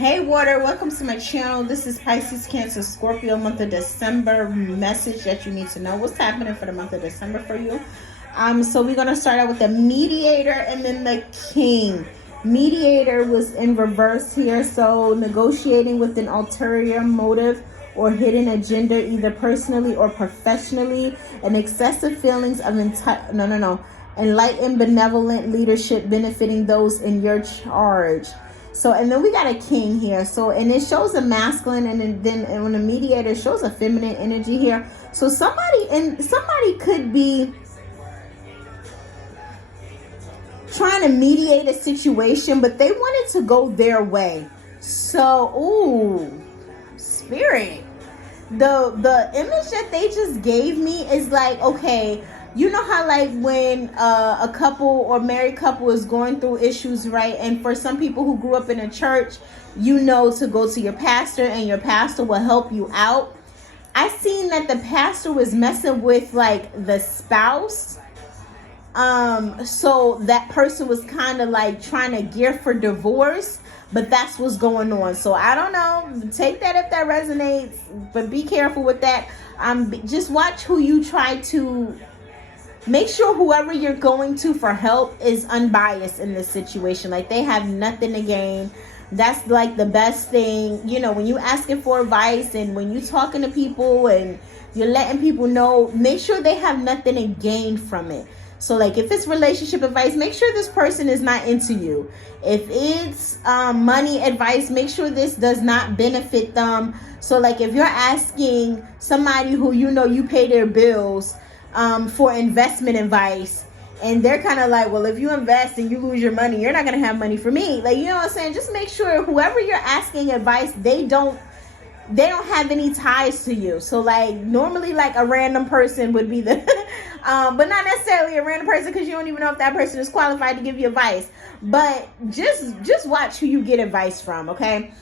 Hey water, welcome to my channel. This is Pisces, Cancer, Scorpio month of December message that you need to know. What's happening for the month of December for you? So we're going to start out with the mediator and then the king. Mediator was in reverse here, so negotiating with an ulterior motive or hidden agenda, either personally or professionally, and excessive feelings of enlightened benevolent leadership benefiting those in your charge. So, and then we got a king here. So, and it shows a masculine, and then when the mediator shows a feminine energy here. So somebody could be trying to mediate a situation, but they wanted to go their way. So, ooh, spirit. The image that they just gave me is like, okay, you know how like when a couple or married couple is going through issues, right? And for some people who grew up in a church, you know to go to your pastor and your pastor will help you out. I seen that the pastor was messing with like the spouse. So that person was kind of like trying to gear for divorce, but that's what's going on. So I don't know, take that if that resonates, but be careful with that. Just watch who you try to. Make sure whoever you're going to for help is unbiased in this situation. Like they have nothing to gain. That's like the best thing. You know, when you asking for advice and when you talking to people and you're letting people know, make sure they have nothing to gain from it. So like if it's relationship advice, make sure this person is not into you. If it's money advice, make sure this does not benefit them. So like if you're asking somebody who you know you pay their bills for investment advice, and they're kind of like, well, if you invest and you lose your money, you're not going to have money for me. Like, you know what I'm saying? Just make sure whoever you're asking advice, they don't have any ties to you. So like normally like a random person would be the, but not necessarily a random person because you don't even know if that person is qualified to give you advice. But just watch who you get advice from, okay?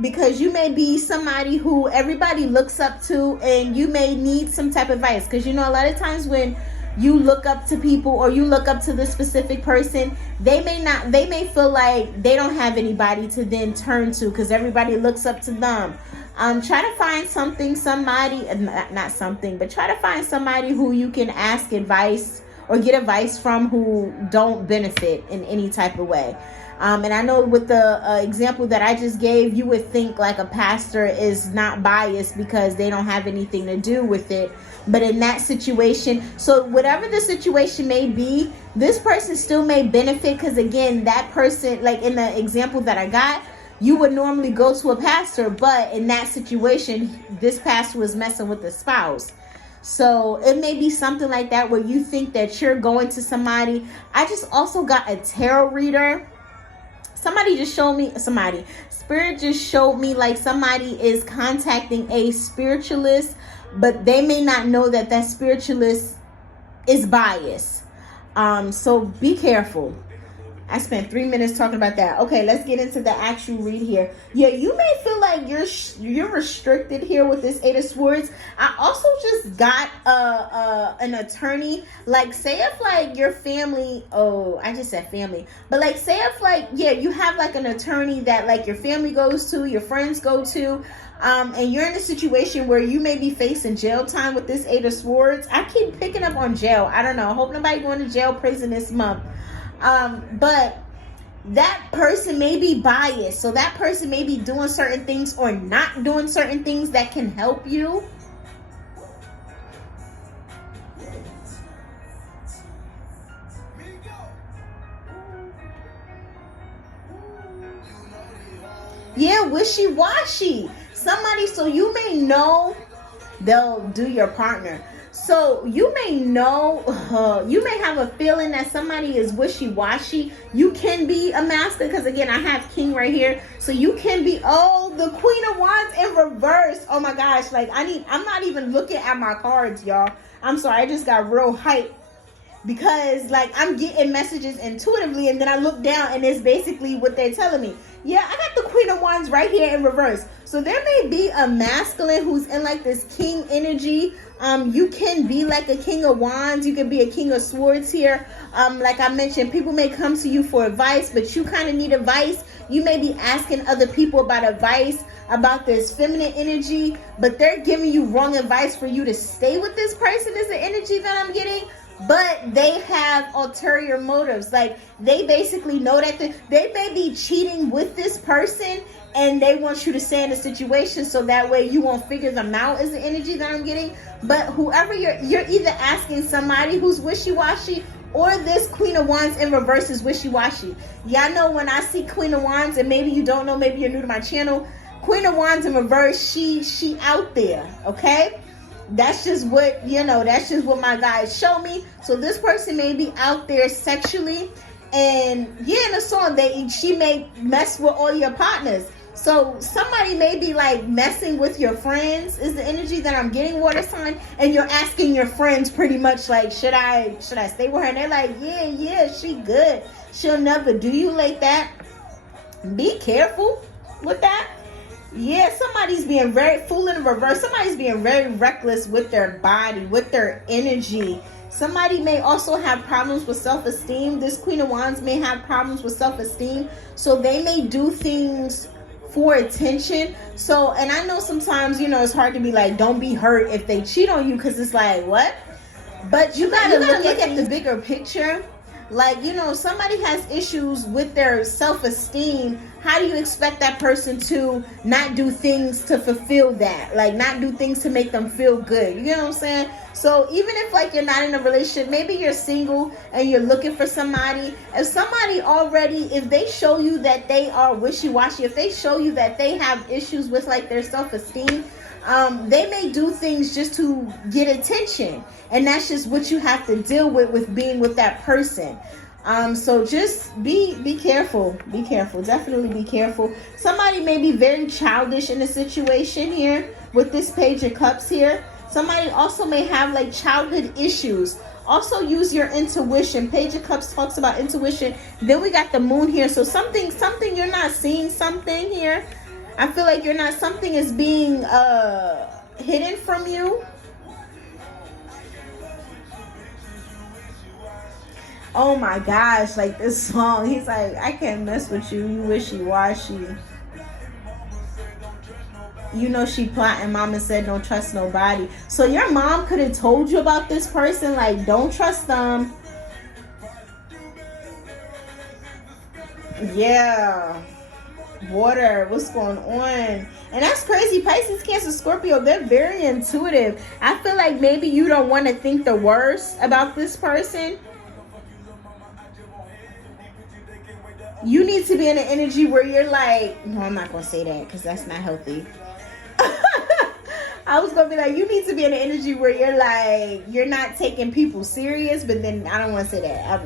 Because you may be somebody who everybody looks up to and you may need some type of advice. Because, you know, a lot of times when you look up to people or you look up to this specific person, they may feel like they don't have anybody to then turn to because everybody looks up to them. Try to find try to find somebody who you can ask advice or get advice from who don't benefit in any type of way. And I know with the example that I just gave, you would think like a pastor is not biased because they don't have anything to do with it. But in that situation, so whatever the situation may be, this person still may benefit because, again, that person, like in the example that I got, you would normally go to a pastor. But in that situation, this pastor was messing with the spouse. So it may be something like that where you think that you're going to somebody. I just also got a tarot reader. Spirit just showed me like somebody is contacting a spiritualist, but they may not know that that spiritualist is biased. So be careful. I spent 3 minutes talking about that. Okay, let's get into the actual read here. Yeah, you may feel like you're restricted here with this Eight of Swords. I also just got an attorney. Like, say if like your family, I just said family, but like say if like, yeah, you have like an attorney that like your family goes to, your friends go to, and you're in a situation where you may be facing jail time with this Eight of Swords. I keep picking up on jail. I don't know. I hope nobody going to jail, prison this month. But that person may be biased. So that person may be doing certain things or not doing certain things that can help you. Yeah, wishy-washy. Somebody, so you may know they'll do your partner. So you may know, you may have a feeling that somebody is wishy-washy. You can be a master because, again, I have king right here. So you can be, the Queen of Wands in reverse. Oh my gosh, like I'm not even looking at my cards, y'all. I'm sorry, I just got real hype because like I'm getting messages intuitively, and then I look down and it's basically what they're telling me. Yeah, I got the Queen of Wands right here in reverse. So there may be a masculine who's in like this king energy. You can be like a King of Wands. You can be a King of Swords here. Like I mentioned, people may come to you for advice, but you kind of need advice. You may be asking other people about advice about this feminine energy, but they're giving you wrong advice for you to stay with this person is the energy that I'm getting. But they have ulterior motives. Like they basically know that they may be cheating with this person, and they want you to stay in the situation so that way you won't figure them out is the energy that I'm getting. But whoever you're either asking somebody who's wishy-washy, or this Queen of Wands in reverse is wishy-washy. Y'all know when I see Queen of Wands, and maybe you don't know, maybe you're new to my channel, Queen of Wands in reverse, she out there, okay? That's just what, that's just what my guys show me. So this person may be out there sexually, and in a song, she may mess with all your partners. So somebody may be like messing with your friends is the energy that I'm getting, water sign, and you're asking your friends pretty much like, should I stay with her? And they're like, yeah, she good. She'll never do you like that. Be careful with that. Yeah, somebody's being very fool in reverse. Somebody's being very reckless with their body, with their energy. Somebody may also have problems with self-esteem. This Queen of Wands may have problems with self-esteem. So they may do things for attention. So, and I know sometimes, it's hard to be like, don't be hurt if they cheat on you, because it's like, what? But you gotta look at the bigger picture. Like, somebody has issues with their self-esteem. How do you expect that person to not do things to fulfill that? Like, not do things to make them feel good. You know what I'm saying? So even if like you're not in a relationship, maybe you're single and you're looking for somebody. If somebody already, if they show you that they are wishy-washy, if they show you that they have issues with like their self-esteem, they may do things just to get attention, and that's just what you have to deal with being with that person. So just be careful. Be careful. Definitely be careful. Somebody may be very childish in a situation here with this Page of Cups here. Somebody also may have like childhood issues. Also use your intuition. Page of Cups talks about intuition. Then we got the Moon here. So something you're not seeing something here. I feel like something is being hidden from you. Oh my gosh, like this song. He's like, I can't mess with you, you wishy-washy. She plotting. Mama said don't trust nobody. So your mom could have told you about this person, like don't trust them. Yeah. Water, what's going on? And that's crazy. Pisces, Cancer, Scorpio, they're very intuitive. I feel like maybe you don't want to think the worst about this person. You need to be in an energy where you're like, no, I'm not going to say that because that's not healthy. I was going to be like, you need to be in an energy where you're like, you're not taking people serious, but then I don't want to say that.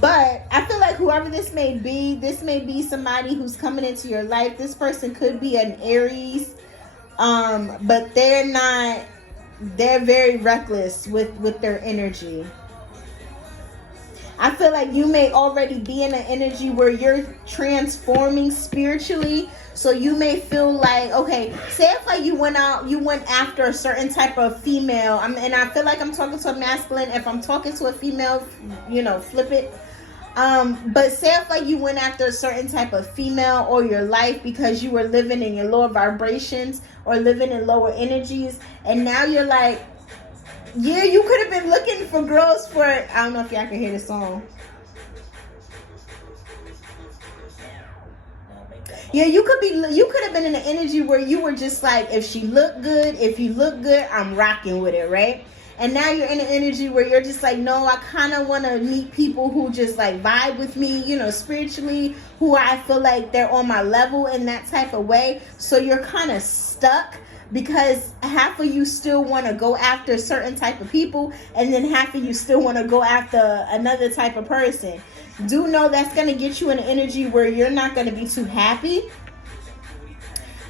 But I feel like whoever this may be somebody who's coming into your life. This person could be an Aries, but they're very reckless with their energy. I feel like you may already be in an energy where you're transforming spiritually. So you may feel like, okay, say if like you went after a certain type of female, and I feel like I'm talking to a masculine. If I'm talking to a female, flip it. But say if like you went after a certain type of female or your life because you were living in your lower vibrations or living in lower energies, and now you're like, yeah, you could have been looking for girls for, I don't know if y'all can hear the song. Yeah, you could have been in an energy where you were just like, if you look good, I'm rocking with it, right? And now you're in an energy where you're just like, no, I kind of want to meet people who just like vibe with me, spiritually, who I feel like they're on my level in that type of way. So you're kind of stuck because half of you still want to go after a certain type of people, and then half of you still want to go after another type of person. Do know that's going to get you in an energy where you're not going to be too happy,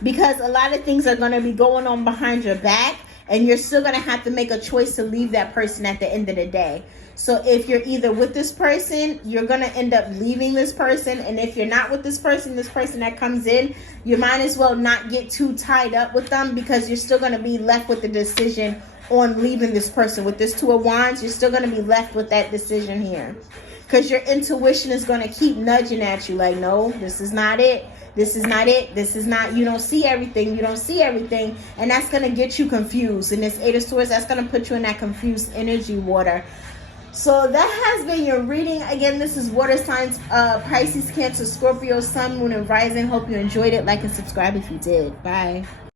because a lot of things are going to be going on behind your back, and you're still going to have to make a choice to leave that person at the end of the day. So if you're either with this person, you're going to end up leaving this person. And if you're not with this person that comes in, you might as well not get too tied up with them, because you're still going to be left with the decision on leaving this person. With this Two of Wands, you're still going to be left with that decision here, because your intuition is going to keep nudging at you like, no, this is not it. This is not it. This is not, you don't see everything. You don't see everything. And that's going to get you confused. And this Eight of Swords, that's going to put you in that confused energy water. So that has been your reading. Again, this is water signs, Pisces, Cancer, Scorpio, Sun, Moon, and Rising. Hope you enjoyed it. Like and subscribe if you did. Bye.